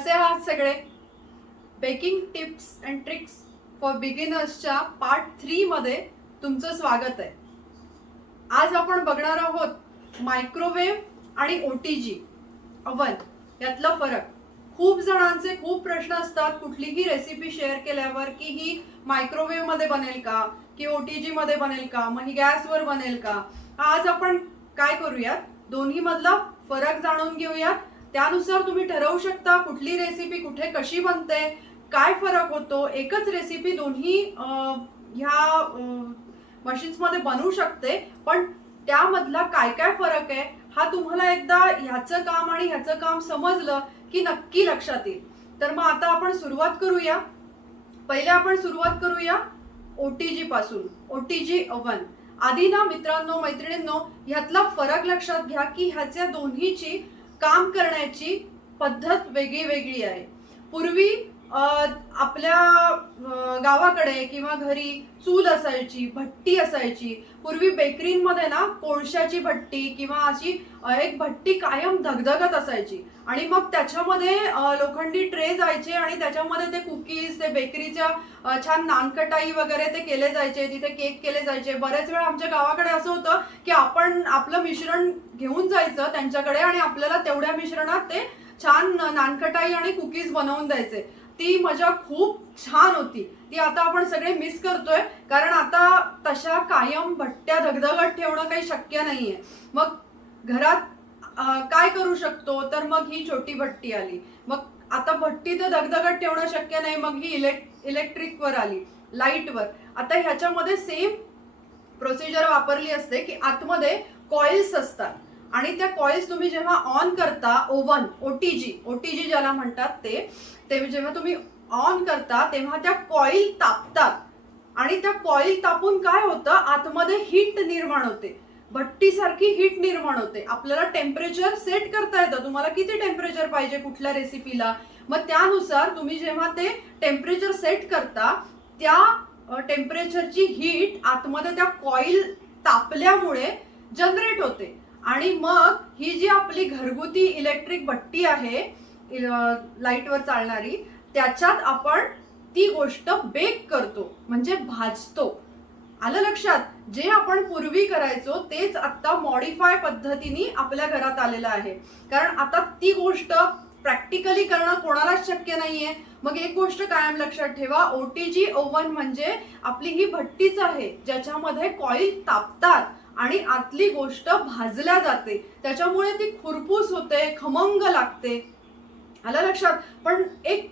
कसे आहात सगळे? Baking tips and tricks for बिगिनर्सच्या पार्ट 3 मध्ये तुमचं स्वागत आहे. आज आपण बघणार आहोत मायक्रोवेव्ह आणि ओटीजी ओव्हन यातला फरक. खूप जणांचे खूप प्रश्न असतात कुठलीही रेसिपी शेअर केल्यावर की ही मायक्रोवेव्ह मध्ये बनेल का की ओटीजी मध्ये बनेल का, मग ही गॅसवर बनेल का. आज आपण काय करूयात, दोन्ही मधला फरक जाणून घेऊयात. त्यानुसार तुम्ही ठरवू शकता कुठली रेसिपी कुठे कशी बनते, काय फरक होतो. एकच रेसिपी दोन्ही ह्या मशीन्स मध्ये बनवू शकते, पण त्यामधला काय काय फरक आहे हा तुम्हाला एकदा ह्याचं काम आणि ह्याचं काम समजलं की नक्की लक्षात येईल. तर मग आता आपण सुरुवात करूया. पहिले आपण सुरुवात करूया ओटीजी पासून. ओटीजी ओव्हन आधी ना मित्रांनो मैत्रिणींनो, ह्यातला फरक लक्षात घ्या की ह्याच्या दोन्हीची काम करण्याची पद्धत वेगळी वेगळी आहे. पूर्वी आपल्या गावाकडे किंवा घरी चूल असायची, भट्टी असायची. पूर्वी बेकरीमध्ये ना कोळशाची भट्टी किंवा अशी एक भट्टी कायम धगधगत असायची आणि मग त्याच्यामध्ये लोखंडी ट्रे जायचे आणि त्याच्यामध्ये ते कुकीज, ते बेकरीच्या छान नानकटाई वगैरे ते केले जायचे, तिथे केक केले जायचे. बरेच वेळा आमच्या गावाकडे असं होतं की आपण आपलं मिश्रण घेऊन जायचं त्यांच्याकडे आणि आपल्याला तेवढ्या मिश्रणात ते छान नानकटाई आणि कुकीज बनवून द्यायचे. ती मजा खूप छान होती. ती आता आपण सगळे मिस करतोय, कारण आता तशा कायम भट्ट्या धगधगत ठेवणं काही शक्य नाहीये. मग घरात काय करू शकतो, तर मग ही छोटी भट्टी आली. मग आता भट्टी तर धगधगत ठेवणं शक्य नाही, मग ही इलेक्ट्रिक वर आली, लाईट वर. आता ह्याच्यामध्ये सेम प्रोसिजर वापरली असते की आतमध्ये कॉइल्स असतात आणि त्या कॉइल्स तुम्ही जेव्हा ऑन करता, ओव्हन ओटीजी ज्याला म्हणतात ते जेव्हा तुम्ही ऑन करता तेव्हा त्या कॉइल तापतात आणि त्या कॉइल तापून काय होतं, आतमध्ये हीट निर्माण होते, भट्टी सारखी हीट निर्माण होते. आपल्याला टेम्परेचर सेट करता येतं, तुम्हाला किती टेम्परेचर पाहिजे कुठल्या रेसिपीला, मग त्यानुसार तुम्ही जेव्हा ते टेम्परेचर सेट करता त्या टेम्परेचरची हीट आतमध्ये त्या कॉइल तापल्यामुळे जनरेट होते आणि मग ही जी आपली घरगुती इलेक्ट्रिक भट्टी आहे लाईटवर चालणारी, त्याच्यात आपण ती गोष्ट बेक करतो, म्हणजे भाजतो. आलं लक्षात? जे आपण पूर्वी करायचो तेच आता मॉडिफाय पद्धतीने आपल्या घरात आलेलं आहे, कारण आता ती गोष्ट प्रॅक्टिकली करणं कोणालाच शक्य नाहीये. मग एक गोष्ट कायम लक्षात ठेवा, ओटीजी ओव्हन म्हणजे आपली ही भट्टीच आहे ज्याच्यामध्ये कॉइल तापतात आणि आतली गोष्ट भाजल्या जाते, त्याच्यामुळे ती खुरपूस होते, खमंग लागते. आलं लक्षात? पण एक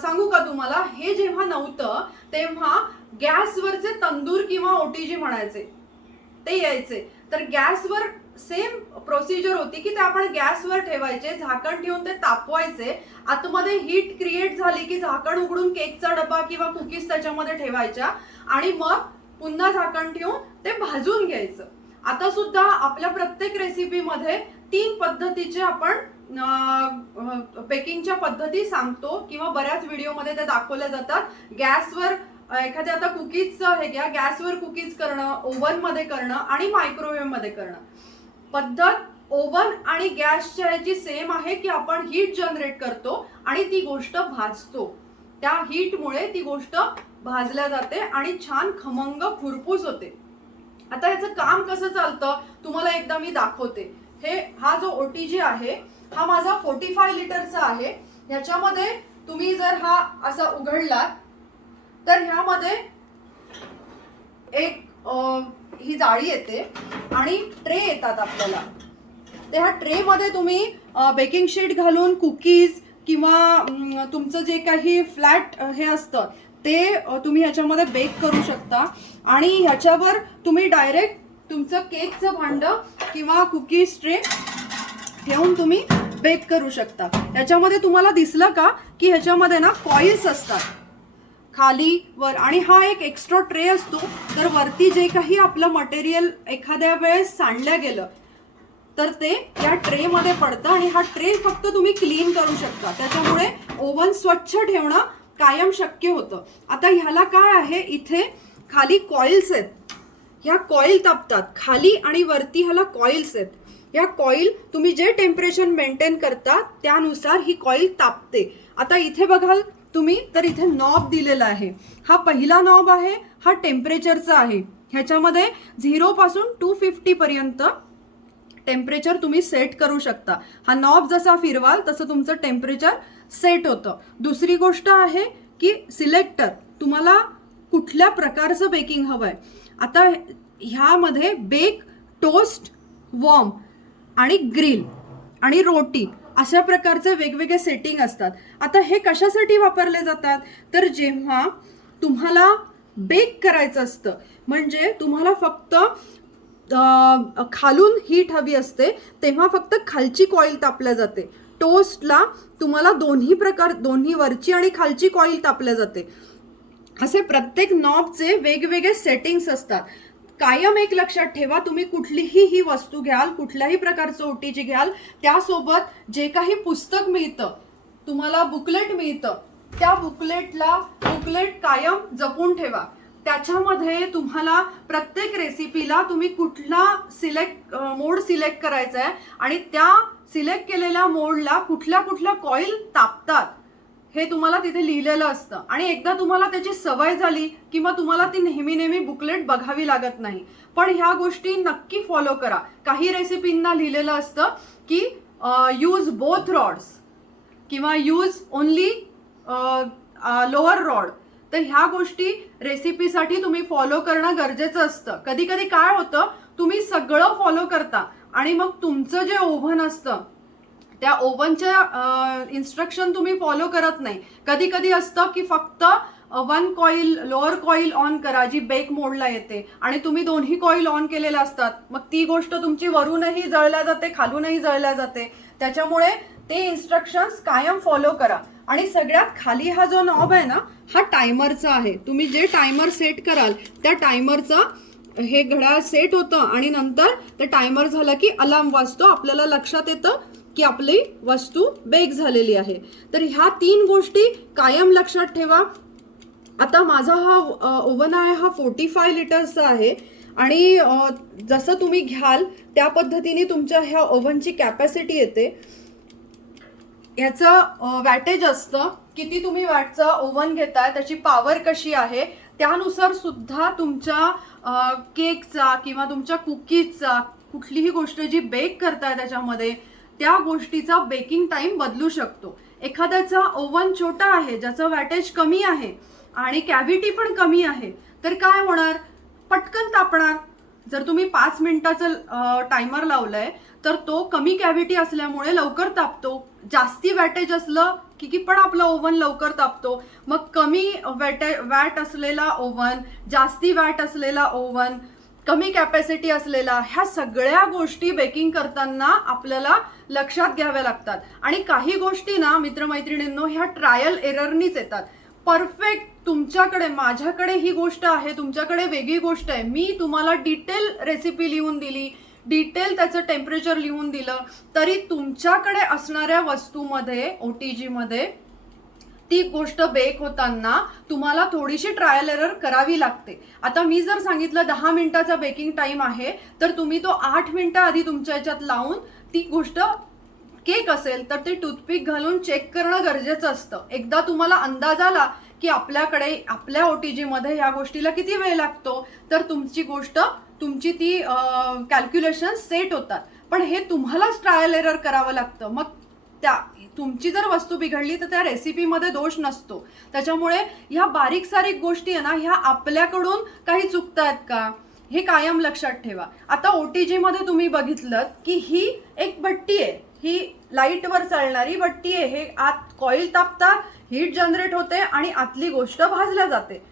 सांगू का तुम्हाला, हे जेव्हा नव्हतं तेव्हा गॅसवरचे तंदूर किंवा ओटीजी म्हणायचे ते यायचे. तर गॅसवर सेम प्रोसिजर होती की ते आपण गॅसवर ठेवायचे, झाकण ठेवून ते तापवायचे, आतमध्ये हीट क्रिएट झाली की झाकण उघडून केकचा डबा किंवा कुकीज त्याच्यामध्ये ठेवायच्या आणि मग पुन्हा झाकण ठेवून ते भाजून घ्यायचं. आता सुद्धा आपल्या प्रत्येक रेसिपीमध्ये 3 पद्धतीचे आपण बेकिंगच्या पद्धती सांगतो किंवा बऱ्याच व्हिडिओमध्ये ते दाखवल्या जातात. गॅसवर एखाद्या, आता कुकीजचं हे घ्या, गॅसवर कुकीज करणं, ओव्हन मध्ये करणं आणि मायक्रोवेव्ह मध्ये करणं. पद्धत ओव्हन आणि गॅसच्या ह्याची सेम आहे की आपण हीट जनरेट करतो आणि ती गोष्ट भाजतो. त्या हीटमुळे ती गोष्ट भाजल्या जाते आणि छान खमंग खुरपूस होते. आता याचं काम कसं चालतं तुम्हाला एकदा मी दाखवते. हा जो ओटीजी आहे हा माझा 45 लिटरचा आहे. ह्याच्यामध्ये तुम्ही जर हा असा उघडलात तर ह्यामध्ये एक ही जाळी येते आणि ट्रे येतात आपल्याला. ते ह्या ट्रे मध्ये तुम्ही बेकिंग शीट घालून कुकीज किंवा तुमचं जे काही फ्लॅट हे असतं ते तुम्ही ह्याच्यामध्ये बेक करू शकता आणि ह्याच्यावर तुम्ही डायरेक्ट तुमचं केकचं भांडं किंवा कुकीज ट्रे ठेवून तुम्ही बेक करू शकता. याच्यामध्ये तुम्हाला दिसलं का की ह्याच्यामध्ये ना कॉइल्स असतात खाली वर आणि हा एक एक्स्ट्रा ट्रे असतो. तर वरती जे काही आपलं मटेरियल एखाद्या वेळेस सांडलं गेलं तर ते या ट्रे मध्ये पडतं आणि हा ट्रे फक्त तुम्ही क्लीन करू शकता, त्याच्यामुळे ओव्हन स्वच्छ ठेवणं कायम शक्य होतं. आता ह्याला काय आहे, इथे खाली कॉइल्स आहेत, ह्या कॉइल तापतात खाली आणि वरती ह्याला कॉइल्स आहेत. या कॉईल तुम्ही जे टेम्परेचर मेंटेन करता त्यानुसार ही कॉईल तापते. आता इथे बघाल तुम्ही तर इथे नॉब दिलेला आहे. हा पहिला नॉब आहे, हा टेम्परेचरचा आहे. ह्याच्यामध्ये 0 पासून 250 पर्यंत टेम्परेचर तुम्ही सेट करू शकता. हा नॉब जसा फिरवाल तसं तुमचं टेम्परेचर सेट होतं. दुसरी गोष्ट आहे की सिलेक्टर, तुम्हाला कुठल्या प्रकारचं बेकिंग हवं आहे. आता ह्यामध्ये बेक, टोस्ट, वॉर्म आणि ग्रिल आणि रोटी अशा प्रकारचे वेगवेगळे सेटिंग असतात. आता हे कशासाठी वापरले जातात तर जेव्हा तुम्हाला बेक करायचं असतं, म्हणजे तुम्हाला फक्त खालून हीट हवी असते, तेव्हा फक्त खालची कॉईल तापल्या जाते. टोस्टला तुम्हाला दोन्ही वरची आणि खालची कॉईल तापल्या जाते. असे प्रत्येक नॉबचे वेगवेगळे सेटिंग्स असतात. कायम एक लक्षात ठेवा, तुम्ही कुठलीही ही वस्तू घ्याल, कुठल्याही प्रकारचं ओटीजी घ्याल, त्यासोबत जे काही पुस्तक मिळतं, तुम्हाला बुकलेट मिळतं, त्या बुकलेट कायम जपून ठेवा. त्याच्यामध्ये तुम्हाला प्रत्येक रेसिपीला तुम्ही कुठला मोड सिलेक्ट करायचा आहे आणि त्या सिलेक्ट केलेल्या मोडला कुठल्या कॉईल तापतात हे तुम्हाला तिथे लिहिलेलं असतं. आणि एकदा तुम्हाला त्याची सवय झाली की मग तुम्हाला ती नेहमी बुकलेट बघावी लागत नाही. पण ह्या गोष्टी नक्की फॉलो करा. काही रेसिपींना लिहिलेलं असतं की यूज बोथ रॉड्स किंवा यूज ओनली लोअर रॉड. तर ह्या गोष्टी रेसिपीसाठी तुम्ही फॉलो करणं गरजेचं असतं. कधी कधी काय होतं, तुम्ही सगळं फॉलो करता आणि मग तुमचं जे ओव्हन असतं त्या ओव्हनच्या इन्स्ट्रक्शन तुम्ही फॉलो करत नाही. कधी कधी असतं की फक्त 1 कॉईल लोअर कॉईल ऑन करा जी बेक मोडला येते आणि तुम्ही दोन्ही कॉईल ऑन केलेल्या असतात. मग ती गोष्ट तुमची वरूनही जळल्या जाते, खालूनही जळल्या जाते. त्याच्यामुळे ते इन्स्ट्रक्शन्स कायम फॉलो करा. आणि सगळ्यात खाली हा जो नॉब आहे ना, हा टायमरचा आहे. तुम्ही जे टायमर सेट कराल त्या टायमरचा हे घड्याळ सेट होतं आणि नंतर ते टायमर झालं की अलार्म वाजतो, आपल्याला लक्षात येतं की आपली वस्तू बेक झालेली आहे. तर ह्या 3 गोष्टी कायम लक्षात ठेवा. आता माझा हा ओव्हन आहे, हा 45 लिटरचा आहे आणि जसं तुम्ही घ्याल त्या पद्धतीने तुमच्या ह्या ओव्हनची कॅपॅसिटी येते. ह्याचं वॅटेज असतं, किती तुम्ही वॅटचा ओव्हन घेताय, त्याची पॉवर कशी आहे, त्यानुसार सुद्धा तुमच्या केकचा किंवा तुमच्या कुकीजचा कुठलीही गोष्ट जी बेक करताय त्याच्यामध्ये त्या गोष्टीचा बेकिंग टाइम बदलू शकतो. एखाद्याचा ओव्हन छोटा आहे, ज्याचं वॅटेज कमी आहे आणि कॅव्हिटी पण कमी आहे, तर काय होणार, पटकन तापणार. जर तुम्ही 5 मिनिटाचं टायमर लावलंय तर तो कमी कॅव्हिटी असल्यामुळे लवकर तापतो. जास्ती वॅटेज असलं की पण आपलं ओव्हन लवकर तापतो. मग कमी वॅट असलेला ओव्हन, जास्ती वॅट असलेला ओव्हन, कमी कॅपॅसिटी असलेला, ह्या सगळ्या गोष्टी बेकिंग करताना आपल्याला लक्षात घ्याव्या लागतात. आणि काही गोष्टी ना मित्रमैत्रिणींनो, ह्या ट्रायल एररनीच येतात. परफेक्ट तुमच्याकडे, माझ्याकडे ही गोष्ट आहे, तुमच्याकडे वेगळी गोष्ट आहे. मी तुम्हाला डिटेल रेसिपी लिहून दिली, डिटेल त्याचं टेम्परेचर लिहून दिलं, तरी तुमच्याकडे असणाऱ्या वस्तूमध्ये ओटीजी मध्ये ती गोष्ट बेक होताना तुम्हाला थोडीशी ट्रायल एरर करावी लागते. आता मी जर सांगितलं 10 मिनिटाचा बेकिंग टाइम आहे, तर तुम्ही तो 8 मिनिटं आधी तुमच्या ह्याच्यात लावून ती गोष्ट, केक असेल तर ते टूथपिक घालून चेक करणं गरजेचं असतं. एकदा तुम्हाला अंदाज आला की आपल्या ओटीजी मध्ये ह्या गोष्टीला किती वेळ लागतो, तर तुमची ती कॅल्क्युलेशन सेट होतात. पण हे तुम्हालाच ट्रायल एरर करावं लागतं. मग तुमची जर वस्तू बिघडली तर त्या रेसिपीमध्ये दोष नसतो. त्याच्यामुळे ह्या बारीक सारीक गोष्टी आहे ना, ह्या आपल्याकडून काही चुकतायत का हे कायम लक्षात ठेवा. आता ओटीजी मध्ये तुम्ही बघितलं की ही एक भट्टी आहे, ही लाईटवर चालणारी भट्टी आहे. हे आत कॉईल तापतात, हीट जनरेट होते आणि आतली गोष्ट भाजल्या जाते.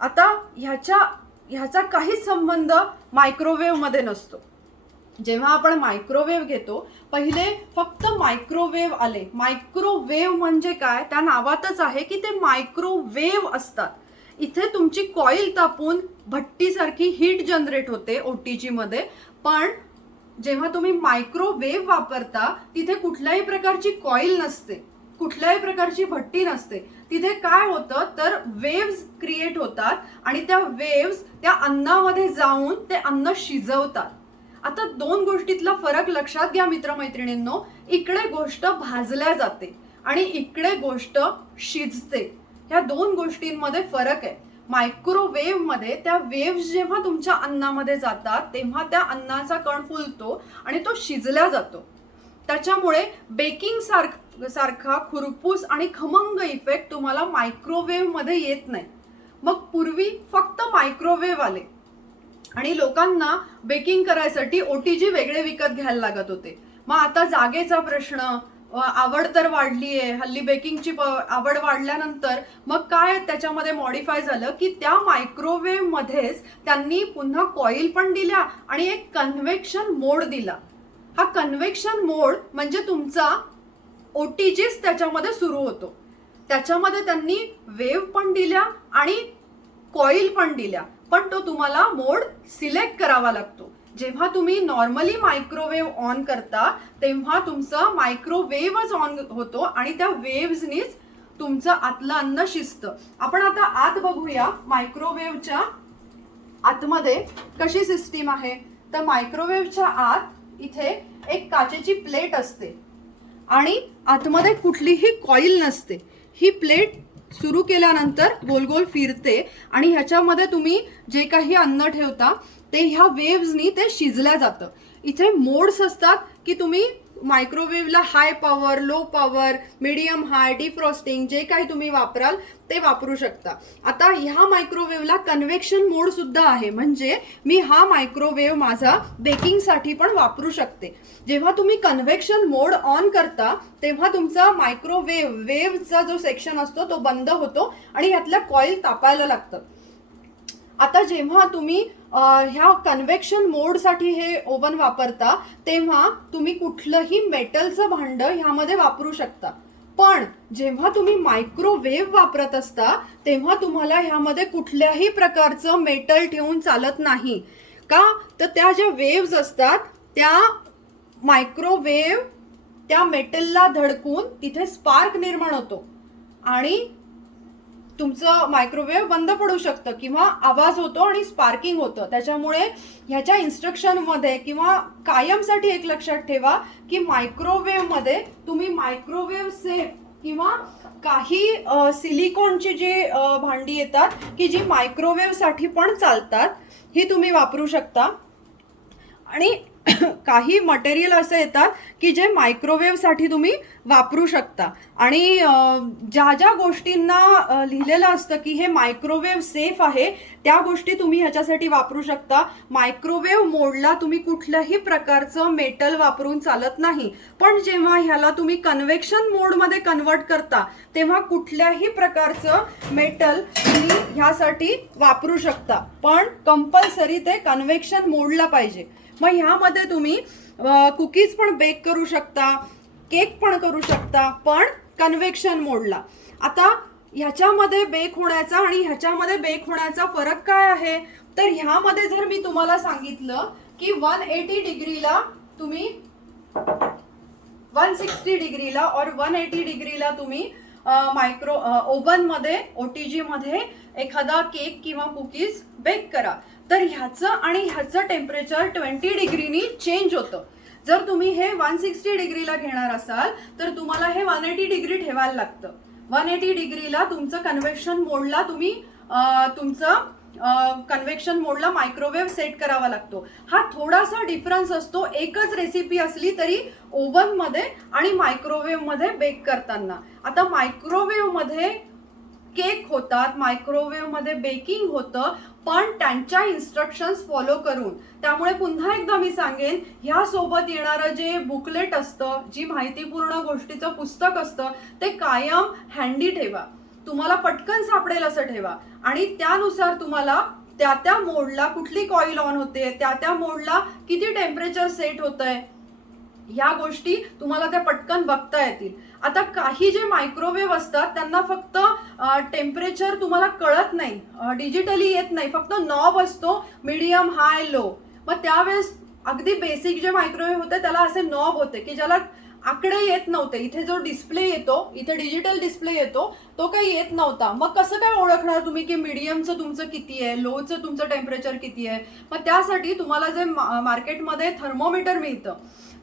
आता ह्याचा काहीच संबंध मायक्रोवेव्ह मध्ये नसतो. जेव्हा आपण मायक्रोवेव्ह घेतो, पहिले फक्त मायक्रोवेव्ह आले. मायक्रोवेव्ह म्हणजे काय, त्या नावातच आहे की ते मायक्रोवेव्ह असतात. इथे तुमची कॉईल तापून भट्टीसारखी हीट जनरेट होते ओटीजी मध्ये. पण जेव्हा तुम्ही मायक्रोवेव्ह वापरता तिथे कुठल्याही प्रकारची कॉईल नसते, कुठल्याही प्रकारची भट्टी नसते. तिथे काय होतं तर वेव्स क्रिएट होतात आणि त्या वेव्स त्या अन्नामध्ये जाऊन ते अन्न शिजवतात. आता दोन गोष्टीतला फरक लक्षात घ्या मित्रमैत्रिणींनो. इकडे गोष्ट भाजल्या जाते आणि इकडे गोष्ट शिजते. ह्या दोन गोष्टींमध्ये फरक आहे. मायक्रोवेव्ह मध्ये त्या वेव्स जेव्हा तुमच्या अन्नामध्ये जातात तेव्हा त्या अन्नाचा कण फुलतो आणि तो शिजला जातो. त्याच्यामुळे बेकिंग सारखा खुरपूस आणि खमंग इफेक्ट तुम्हाला मायक्रोवेव्ह मध्ये येत नाही. मग पूर्वी फक्त मायक्रोवेव्ह आले आणि लोकांना बेकिंग करायसाठी OTG वेगळे विकत घ्यायला लागत होते. मग आता जागेचा प्रश्न, आवड तर वाढली आहे हल्ली, बेकिंगची आवड वाढल्यानंतर मग काय त्याच्यामध्ये मॉडिफाय झालं की त्या मायक्रोवेव्ह मध्येच त्यांनी पुन्हा कॉईल पण दिल्या आणि एक कन्व्हेक्शन मोड दिला. हा कन्व्हेक्शन मोड म्हणजे तुमचा OTGच त्याच्यामध्ये सुरू होतो. त्याच्यामध्ये त्यांनी वेव्ह पण दिल्या आणि कॉईल पण दिल्या, पण तो तुम्हाला मोड सिलेक्ट करावा लागतो. जेव्हा तुम्ही नॉर्मली मायक्रोवेव्ह ऑन करता तेव्हा तुमचं मायक्रोवेव्हच ऑन होतो आणि त्या वेव्हजनीच तुमचं आतलं अन्न शिजतं. आपण आता आत बघूया मायक्रोवेव्हच्या आतमध्ये कशी सिस्टीम आहे. तर मायक्रोवेव्हच्या आत इथे एक काचेची प्लेट असते आणि आतमध्ये कुठलीही कॉईल नसते. ही प्लेट सुरू केल्यानंतर गोल गोल फिरते आणि ह्याच्यामध्ये तुम्ही जे काही अन्न ठेवता ते ह्या वेव्हजनी ते शिजल्या जातं. इथे मोड्स असतात की तुम्ही मायक्रोवेव्हला high power, low power, medium high, defrosting जे काही तुम्ही वापराल ते वापरू शकता. आता ह्या मायक्रोवेव्हला कन्व्हेक्शन मोड सुद्धा आहे, म्हणजे मी हा मायक्रोवेव्ह माझा बेकिंगसाठी पण वापरू शकते. जेव्हा तुम्ही कन्व्हेक्शन मोड ऑन करता तेव्हा तुमचा वेव्हचा जो सेक्शन असतो तो बंद होतो आणि ह्यातल्या कॉईल तापायला लागतात. आता जेव्हा तुम्ही ह्या कन्व्हेक्शन मोडसाठी हे ओव्हन वापरता तेव्हा तुम्ही कुठलंही मेटलचं भांडं ह्यामध्ये वापरू शकता. पण जेव्हा तुम्ही मायक्रोवेव्ह वापरत असता तेव्हा तुम्हाला ह्यामध्ये कुठल्याही प्रकारचं मेटल ठेवून चालत नाही. का तर त्या ज्या वेव्स असतात त्या मायक्रोवेव्ह त्या मेटलला धडकून तिथे स्पार्क निर्माण होतो आणि तुमचं मायक्रोवेव्ह बंद पडू शकतं किंवा आवाज होतो आणि स्पार्किंग होतं. त्याच्यामुळे ह्याच्या इन्स्ट्रक्शनमध्ये किंवा कायमसाठी एक लक्षात ठेवा की मायक्रोवेव्हमध्ये तुम्ही मायक्रोवेव्ह सेफ किंवा काही सिलिकॉनची जी भांडी येतात की जी मायक्रोवेव्हसाठी पण चालतात ही तुम्ही वापरू शकता. आणि काही मटेरियल असे येतात की जे मायक्रोवेव्हसाठी तुम्ही वापरू शकता. आणि ज्या ज्या गोष्टींना लिहिलेलं असतं की हे मायक्रोवेव्ह सेफ आहे त्या गोष्टी तुम्ही ह्याच्यासाठी वापरू शकता. मायक्रोवेव्ह मोडला तुम्ही कुठल्याही प्रकारचं मेटल वापरून चालत नाही. पण जेव्हा ह्याला तुम्ही कन्व्हेक्शन मोडमध्ये कन्वर्ट करता तेव्हा कुठल्याही प्रकारचं मेटल तुम्ही ह्यासाठी वापरू शकता, पण कंपल्सरी ते कन्व्हेक्शन मोडला पाहिजे. मग ह्यामध्ये तुम्ही कुकीज पण बेक करू शकता, केक पण करू शकता, पण कन्व्हेक्शन मोडला. आता ह्याच्यामध्ये बेक होण्याचा आणि ह्याच्यामध्ये बेक होण्याचा फरक काय आहे. तर ह्यामध्ये जर मी तुम्हाला सांगितलं की 180 डिग्रीला तुम्ही 160 डिग्रीला और 180 डिग्रीला तुम्ही ओव्हन मध्ये OTG मध्ये एखादा केक किंवा कुकीज बेक करा, तर ह्याचं आणि ह्याचं टेम्परेचर 20 डिग्रीनी चेंज होतं. जर तुम्ही हे 160 डिग्रीला घेणार असाल तर तुम्हाला हे 180 डिग्री ठेवायला लागतं. 180 डिग्रीला तुमचं कन्व्हेक्शन मोडला तुम्ही तुमचं कन्व्हेक्शन मोडला मायक्रोवेव्ह सेट करावा लागतो. हा थोडासा डिफरन्स असतो एकच रेसिपी असली तरी ओव्हन मध्ये आणि मायक्रोवेव्ह मध्ये बेक करताना. आता मायक्रोवेव्ह मध्ये केक होतात, मायक्रोवेव्ह मध्ये बेकिंग होतं, पण त्यांच्या इन्स्ट्रक्शन्स फॉलो करून. त्यामुळे पुन्हा एकदा मी सांगेन, ह्या सोबत येणारं जे बुकलेट असतं, जी माहितीपूर्ण गोष्टीचं पुस्तक असतं ते कायम हँडी ठेवा. तुम्हाला पटकन सापडेल असं ठेवा आणि त्यानुसार तुम्हाला त्या मोडला कुठली कॉईल ऑन होते, त्या मोडला किती टेम्परेचर सेट होतंय, ह्या गोष्टी तुम्हाला त्या पटकन बघता येतील. आता काही जे मायक्रोवेव्ह असतात त्यांना फक्त टेम्परेचर तुम्हाला कळत नाही, डिजिटली येत नाही, फक्त नॉब असतो मीडियम हाय लो. मग त्यावेळेस अगदी बेसिक जे मायक्रोवेव्ह होते त्याला असे नॉब होते की ज्याला आकडे येत नव्हते. इथे जो डिस्प्ले येतो, इथे डिजिटल डिस्प्ले येतो, तो काही येत नव्हता. मग कसं काय ओळखणार तुम्ही की मीडियमचं तुमचं किती आहे, लोचं तुमचं टेम्परेचर किती आहे? मग त्यासाठी तुम्हाला जे मार्केटमध्ये थर्मोमीटर मिळतं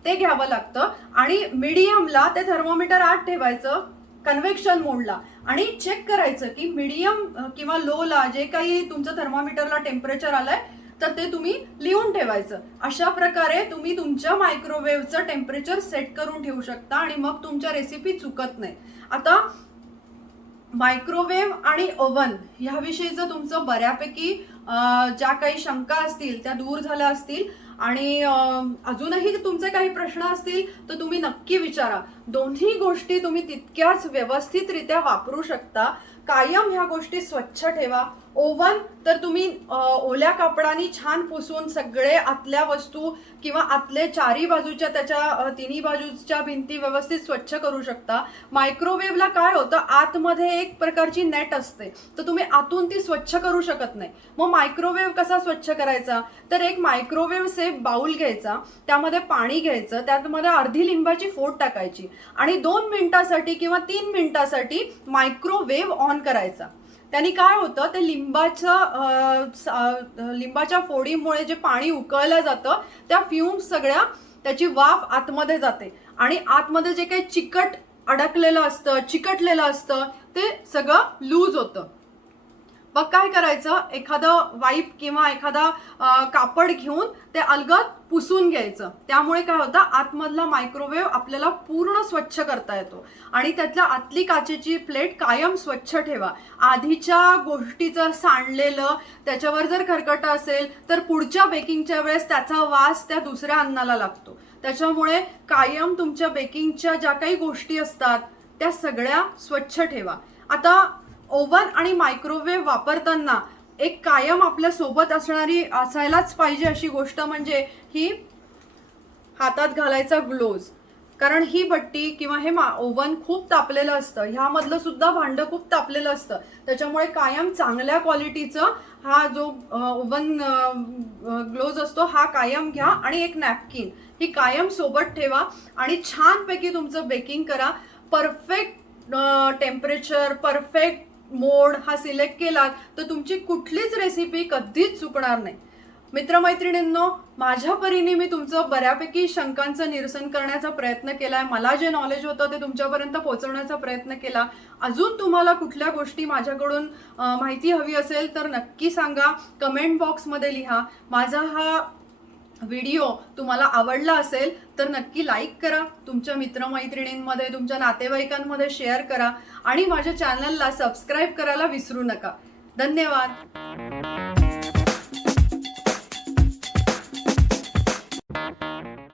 ते घ्यावं लागतं आणि मीडियमला ते थर्मोमीटर आत ठेवायचं कन्व्हेक्शन मोडला आणि चेक करायचं की मीडियम किंवा लोला जे काही तुमचं थर्मोमीटरला टेम्परेचर आलंय तर ते तुम्ही लिहून ठेवायचं. अशा प्रकारे तुम्ही तुमच्या मायक्रोवेव्हचं टेम्परेचर सेट करून ठेवू शकता आणि मग तुमच्या रेसिपी चुकत नाही. आता मायक्रोवेव्ह आणि ओव्हन ह्याविषयीचं तुमचं बऱ्यापैकी ज्या काही शंका असतील त्या दूर झाल्या असतील आणि अजूनही तुमचे काही प्रश्न असतील तर तुम्ही नक्की विचारा. दोन्ही गोष्टी तुम्ही तितक्याच व्यवस्थितरित्या वापरू शकता. कायम ह्या गोष्टी स्वच्छ ठेवा. ओव्हन तर तुम्ही ओल्या कापडाने छान पुसून सगळे आतल्या वस्तू किंवा आतले चारी बाजूच्या त्याच्या तिन्ही बाजूच्या भिंती व्यवस्थित स्वच्छ करू शकता. मायक्रोवेव्हला काय होतं, आतमध्ये एक प्रकारची नेट असते तर तुम्ही आतून ती स्वच्छ करू शकत नाही. मग मायक्रोवेव्ह कसा स्वच्छ करायचा, तर एक मायक्रोवेव्ह सेफ बाउल घ्यायचा, त्यामध्ये पाणी घ्यायचं, त्यामध्ये अर्धी लिंबाची फोड टाकायची आणि 2 मिनिटासाठी किंवा 3 मिनिटासाठी मायक्रोवेव्ह ऑन करायचा. त्यांनी काय होतं, ते लिंबाच्या फोडीमुळे जे पाणी उकळलं जातं त्या फ्यूम्स सगळ्या त्याची वाफ आतमध्ये जाते आणि आतमध्ये जे काही चिकट अडकलेलं असतं, चिकटलेलं असतं ते सगळं लूज होतं. मग काय करायचं, एखादं वाईप किंवा एखादा कापड घेऊन ते अलगद पुसून घ्यायचं. त्यामुळे काय होतं, आतमधला मायक्रोवेव्ह आपल्याला पूर्ण स्वच्छ करता येतो आणि त्यातल्या आतली काचेची प्लेट कायम स्वच्छ ठेवा. आधीच्या गोष्टीचं सांडलेलं त्याच्यावर जर खरकट असेल तर पुढच्या बेकिंगच्या वेळेस त्याचा वास त्या दुसऱ्या अन्नाला लागतो. त्याच्यामुळे कायम तुमच्या बेकिंगच्या ज्या काही गोष्टी असतात त्या सगळ्या स्वच्छ ठेवा. आता ओव्हन आणि मायक्रोवेव्ह वापरताना एक कायम आपल्या सोबत असायलाच पाहिजे अशी गोष्ट म्हणजे ही हातात घालायचा ग्लोव्ज. कारण ही भट्टी किंवा हे ओव्हन खूप तापलेलं असतं, ह्यामधलं सुद्धा भांडं खूप तापलेलं असतं. त्याच्यामुळे कायम चांगल्या क्वालिटीचं हा जो ओव्हन ग्लोव्ज असतो हा कायम घ्या आणि एक नॅपकिन ही कायम सोबत ठेवा आणि छानपैकी तुमचं बेकिंग करा. परफेक्ट टेम्परेचर, परफेक्ट मोड हा सिलेक्ट केलात तर तुमची कुठलीच रेसिपी कधीच चुकणार नाही. मित्रमैत्रिणींनो, माझ्या परीने मी तुमचं बऱ्यापैकी शंकांचं निरसन करण्याचा प्रयत्न केलाय. मला जे नॉलेज होतं ते तुमच्यापर्यंत पोहोचवण्याचा प्रयत्न केला. अजून तुम्हाला कुठल्या गोष्टी माझ्याकडून माहिती हवी असेल तर नक्की सांगा, कमेंट बॉक्समध्ये लिहा. माझा हा व्हिडिओ तुम्हाला आवडला असेल तर नक्की लाईक करा, तुमच्या मित्रमैत्रिणींमध्ये, तुमच्या नातेवाईकांमध्ये शेअर करा आणि माझ्या चॅनलला सबस्क्राईब करायला विसरू नका. धन्यवाद.